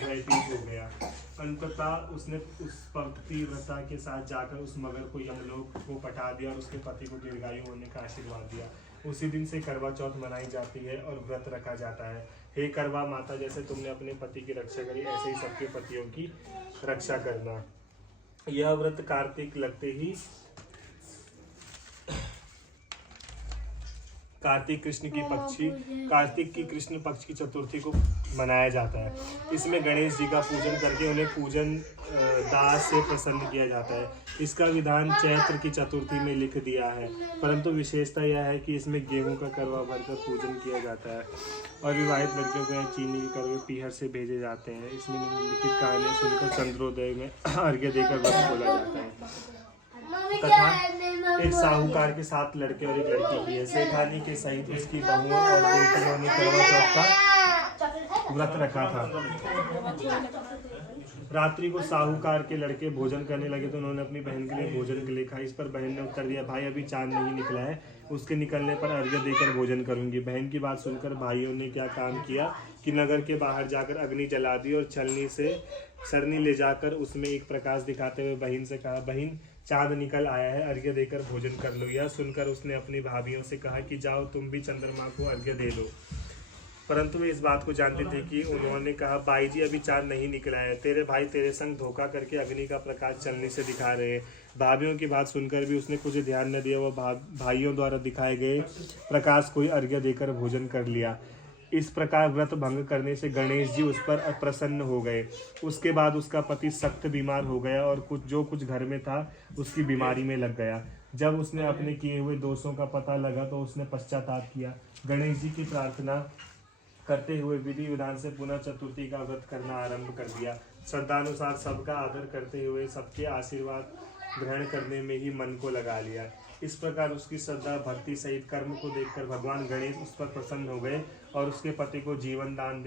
व्यतीत हो गया। अंततः उसने उस पतिव्रता के साथ जाकर उस मगर को यमलोक को पटा दिया और उसके पति को दीर्घायु होने का आशीर्वाद दिया। उसी दिन से करवा चौथ मनाई जाती है और व्रत रखा जाता है। हे करवा माता, जैसे तुमने अपने पति की रक्षा करी, ऐसे ही सबके पतियों की रक्षा करना। यह व्रत कार्तिक लगते ही कार्तिक की कृष्ण पक्ष की चतुर्थी को मनाया जाता है। इसमें गणेश जी का पूजन करके उन्हें पूजन दास से प्रसन्न किया जाता है। इसका विधान चैत्र की चतुर्थी में लिख दिया है, परंतु विशेषता यह है कि इसमें गेहूं का करवा भरकर पूजन किया जाता है और विवाहित लड़कियों को चीनी के करवे पीहर से भेजे जाते हैं। इसमें निम्नलिखित कहानियां सुनकर चंद्रोदय में अर्घ्य देकर व्रत खोला जाता है। तथा एक साहूकार के 7 लड़के और एक लड़की की है। सेठानी के सहित उसकी बहुओं और बेटियों ने करवा चौथ का व्रत रखा था। रात्रि को साहूकार के लड़के भोजन करने लगे तो उन्होंने अपनी बहन के लिए भोजन के लिए कहा। इस पर बहन ने उत्तर दिया, भाई अभी चांद नहीं निकला है, उसके निकलने पर अर्घ्य देकर भोजन करूंगी। बहन की बात सुनकर भाइयों ने क्या काम किया कि नगर के बाहर जाकर अग्नि जला दी और छलनी ले जाकर उसमें एक प्रकाश दिखाते हुए बहन से कहा, बहन चांद निकल आया है, अर्घ्य देकर भोजन कर लो। यह सुनकर उसने अपनी भाभियों से कहा कि जाओ तुम भी चंद्रमा को अर्घ्य दे दो, परंतु वे इस बात को जानते थे कि उन्होंने कहा, बाई जी अभी चांद नहीं निकला है, तेरे भाई तेरे संग धोखा करके अग्नि का प्रकाश चलने से दिखा रहे हैं। भाभियों की बात सुनकर भी उसने कुछ ध्यान न दिया। वह भाइयों द्वारा दिखाए गए प्रकाश को ही अर्घ्य देकर भोजन कर लिया। इस प्रकार व्रत भंग करने से गणेश जी उस पर अप्रसन्न हो गए। उसके बाद उसका पति सख्त बीमार हो गया और कुछ घर में था उसकी बीमारी में लग गया। जब उसने अपने किए हुए दोषों का पता लगा तो उसने पश्चाताप किया। गणेश जी की प्रार्थना करते हुए विधि विधान से पुनः चतुर्थी का व्रत करना आरंभ कर दिया। श्रद्धानुसार सबका आदर करते हुए सबके आशीर्वाद ग्रहण करने में ही मन को लगा लिया। इस प्रकार उसकी श्रद्धा भक्ति सहित कर्म को देखकर भगवान गणेश उस पर प्रसन्न हो गए और उसके पति को जीवन दान दे